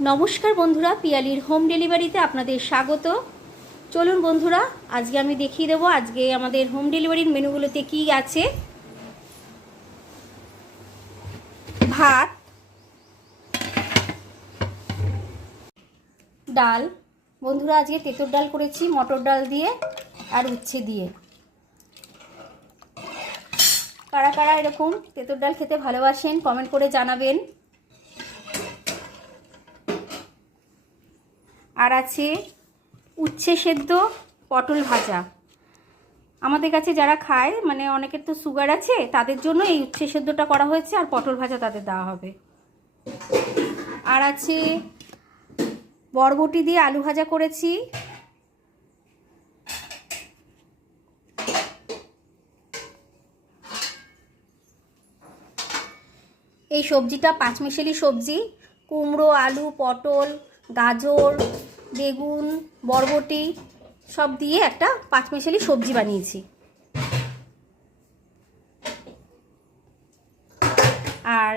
নমস্কার বন্ধুরা, পিয়ালির হোম ডেলিভারিতে আপনাদের স্বাগত। চলুন বন্ধুরা, আজকে আমি দেখিয়ে দেবো আজকে আমাদের হোম ডেলিভারির মেনুগুলোতে কি আছে। ভাত, ডাল, বন্ধুরা আজকে তেঁতুর ডাল করেছি মটর ডাল দিয়ে আর উচ্ছে দিয়ে। কারা কারা এরকম তেঁতুর ডাল খেতে ভালোবাসেন কমেন্ট করে জানাবেন। আর আছে উচ্ছে সেদ্ধ, পটল ভাজা। আমাদের কাছে যারা খায়, মানে অনেকের তো সুগার আছে, তাদের জন্য এই উচ্ছে সেদ্ধটা করা হয়েছে, আর পটল ভাজা তাদের দেওয়া হবে। আর আছে বরবটি দিয়ে আলু ভাজা করেছি। এই সবজিটা পাঁচমিশালি সবজি, কুমড়ো, আলু, পটল, গাজর, বেগুন, বরবটি সব দিয়ে একটা পাঁচমিশালি সবজি বানিয়েছি। আর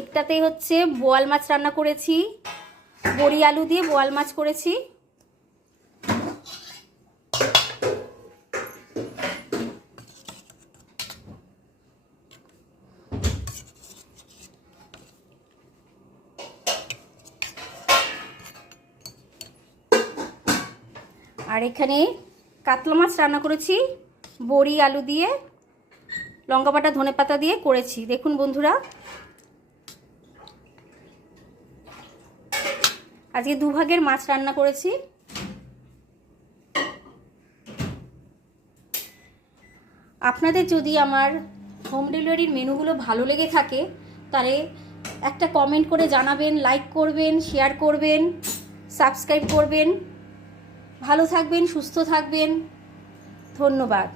একটাতে হচ্ছে বোয়াল মাছ রান্না করেছি, বড়ি আলু দিয়ে বোয়াল মাছ করেছি। আর এখানে কাতলা মাছ রান্না করেছি, বড়ি আলু দিয়ে, লঙ্কা বাটা, ধনে পাতা দিয়ে করেছি। দেখুন বন্ধুরা, আজকে দুভাগের মাছ রান্না করেছি। আপনাদের যদি আমার হোম ডেলিভারির মেনুগুলো ভালো লেগে থাকে তাহলে একটা কমেন্ট করে জানাবেন, লাইক করবেন, শেয়ার করবেন, সাবস্ক্রাইব করবেন। ভালো থাকবেন, সুস্থ থাকবেন। ধন্যবাদ।